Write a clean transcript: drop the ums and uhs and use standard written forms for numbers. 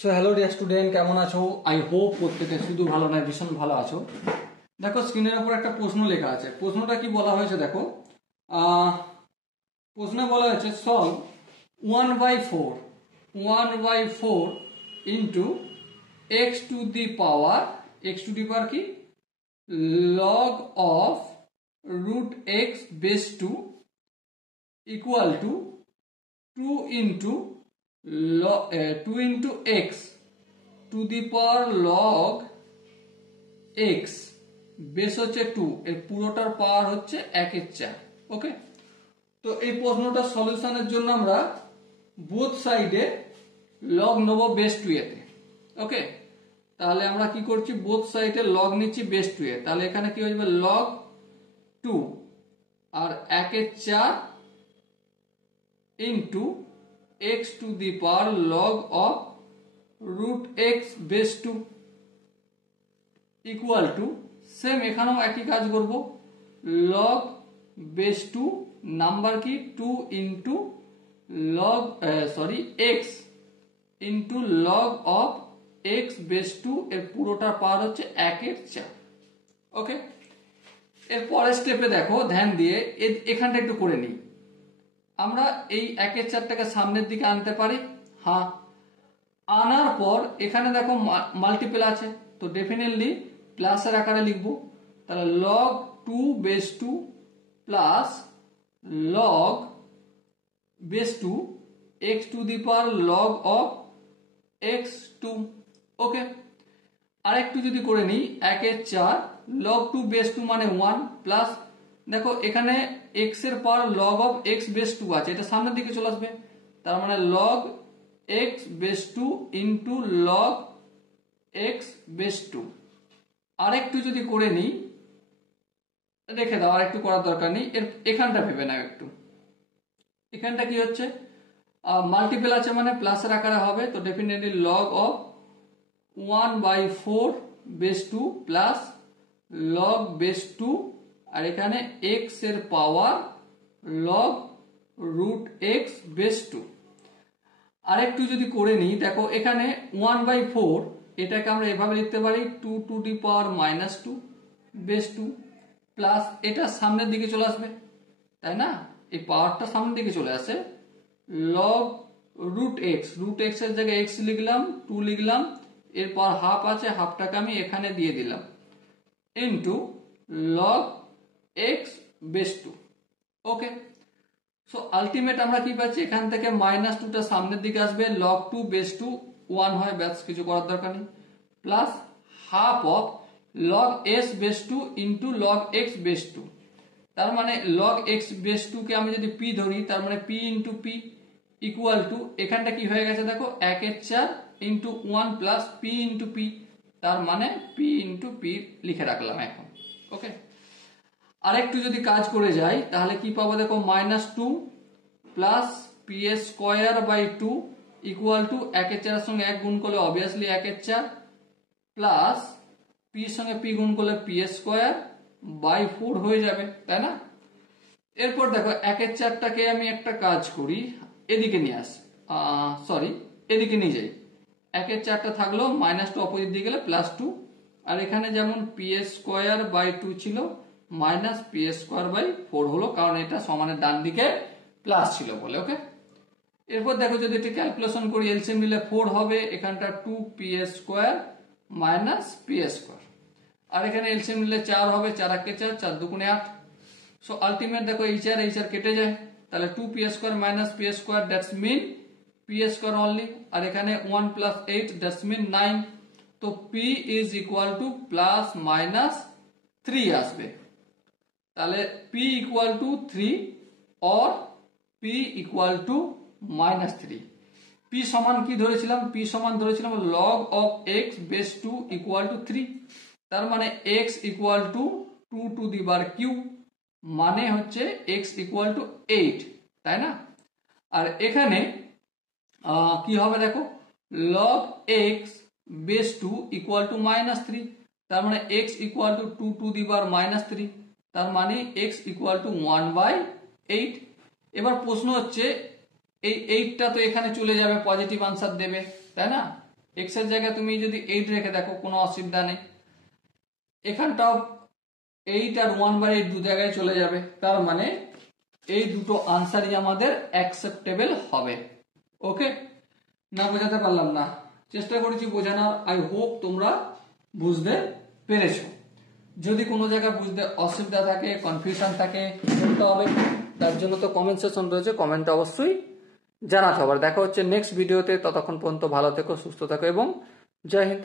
So hello dear student, কেমন আছো? I hope প্রত্যেকে শুধু ভালো নয় ভীষণ ভালো আছো। দেখো স্ক্রিনের উপর একটা প্রশ্ন লেখা আছে। প্রশ্নটা কি বলা হয়েছে দেখো। প্রশ্নে বলা হয়েছে solve 1/4 into x to the power কি log of root x base 2 equal to 2 into 2 into x to the power log x base হচ্ছে 2, এর পুরোটার পাওয়ার হচ্ছে 1/4। ওকে, তো এই প্রশ্নটার সলিউশনের জন্য আমরা বোথ সাইডে লগ নেব বেস 2 এতে। ওকে, তাহলে আমরা কি করছি, বোথ সাইডে লগ নিচ্ছি বেস 2 এ। তাহলে এখানে কি হয়ে যাবে লগ 2 আর 1/4 into x to the power log of root x base 2 equal to same এখানেও একই কাজ করব, log base 2 নাম্বার কি 2 into log x into log of x base 2 এর পুরোটার পাওয়ার হচ্ছে 1/4। ওকে, এর পরের স্টেপে দেখো ধ্যান দিয়ে এখানটা একটু করে নিই। আমরা এই 1/4টাকে সামনের দিকে আনতে পারি, হ্যাঁ। আনার পর এখানে দেখো মাল্টিপল আছে, তো ডেফিনেটলি প্লাসের আকারে লিখব। তাহলে log 2 base 2 plus log base 2 x to the power log of x2। ওকে, আরেকটু যদি করে নিই 1/4 log 2 বেস 2 মানে 1 প্লাস দেখো এখানে x এর পাওয়ার log অফ x বেস 2 আছে, এটা সামনের দিকে চলে আসবে। তার মানে log x base 2 into log x base 2। আরেকটু যদি করে নিই, রেখে দাও, আরেকটু করার দরকার নেই। এখানটা ভেবে নাও একটু, এখানটা কি হচ্ছে মাল্টিপল আছে মানে প্লাসের আকারে হবে, তো definitely log of 1/4 base 2 plus log base 2 আর এখানে x এর পাওয়ার log root x বেস 2। আরেকটু যদি করে নিই, দেখো এখানে 1/4 এটাকে আমরা এভাবে লিখতে পারি 2 to the power -2 base 2 plus এটা সামনের দিকে চলে আসবে, তাই না? এই পাওয়ারটা সামনের দিকে চলে আসে, log root x এর জায়গায় x লিখলাম, 2 লিখলাম, এর পাওয়ার হাফ আছে, হাফটাকে আমি এখানে দিয়ে দিলাম ইন্টু log x বেস 2। ওকে, সো আলটিমেট আমরা কি পাচ্ছি, এখান থেকে -2টা সামনের দিকে আসবে, log 2 বেস 2 1 হয়, ব্যাস কিছু করার দরকার নেই, plus half of log s base 2 into log x base 2। তার মানে log x বেস 2 কে আমি যদি p ধরি, তার মানে p into p equal two এখানটা কি হয়ে গেছে দেখো 1/4 into 1 plus p into p, তার মানে p ইন্টু p লিখে রাখলাম এখন। ওকে, আরেকটু যদি কাজ করে যাই তাহলে কি পাবো দেখো, -2 plus P square by 2 equal to 1/4 এর সঙ্গে 1 গুণ করলে অবভিয়াসলি 1/4 প্লাস পি এর সঙ্গে পি গুণ করলে পি স্কোয়ার বাই 4 হয়ে যাবে, তাই না? এরপর দেখো 1/4টাকে আমি একটা কাজ করি, এদিকে নিয়ে আসি, এদিকে নিয়ে যাই। 1/4টা থাকলো, -2 অপোজিট দিয়ে গেলে +2, আর এখানে যেমন পি স্কোয়ার বাই 2 ছিল মাইনাস পি স্কোয়ার বাই 4 হলো, কারণ এটা সমানের ডান দিকে প্লাস ছিল বলে। ওকে, এরপর দেখো যদি এটা ক্যালকুলেশন করি, এলসিএম নিলে 4 হবে, এখানটা 2 P square minus P square, আর এখানে এলসিএম নিলে 4 হবে, 4 × 4 4 × 2 = 8। সো আলটিমেট দেখো এই 4 কেটে যায়, তাহলে 2 P square minus P square that's mean P square only, আর এখানে 1 প্লাস 8 দ্যাটস মিন 9। তো P is equal to plus minus 3 আসবে, তাহলে p equal to 3 or p equal to -3। p সমান কি ধরেছিলাম, p সমান ধরেছিলাম log of x base 2 equal to 3, তার মানে x equal to 2 to the power Q, মানে হচ্ছে x ইকুয়াল টু 8, তাই না? আর এখানে কি হবে দেখো, log x base 2 equal to -3, তার মানে x equal to 2 to the power -3, তার মানে x ইকুয়াল টু 1/8। এবার প্রশ্ন হচ্ছে এই 8টা তো এখানে চলে যাবে, পজিটিভ আনসার দেবে, তাই না? এক্স এর জায়গায় তুমি যদি 8 রেখে দেখো কোনো অসুবিধা নেই। এখানটাও 8 আর 1/8 দু জায়গায় চলে যাবে, তার মানে এই দুটো আনসারই আমাদের অ্যাকসেপ্টেবল হবে। ওকে, না বোঝাতে পারলাম না, চেষ্টা করেছি বোঝানোর। আই হোপ তোমরা বুঝতে পেরেছো। যদি কোনো জায়গায় বুঝতে অসুবিধা থাকে, কনফিউশন থাকে, করতে হবে, তার জন্য তো কমেন্ট সেকশন রয়েছে, কমেন্টে অবশ্যই জানাতে হবে। দেখা হচ্ছে নেক্সট ভিডিওতে, ততক্ষণ পর্যন্ত ভালো থেকো, সুস্থ থাকো এবং জয় হিন্দ।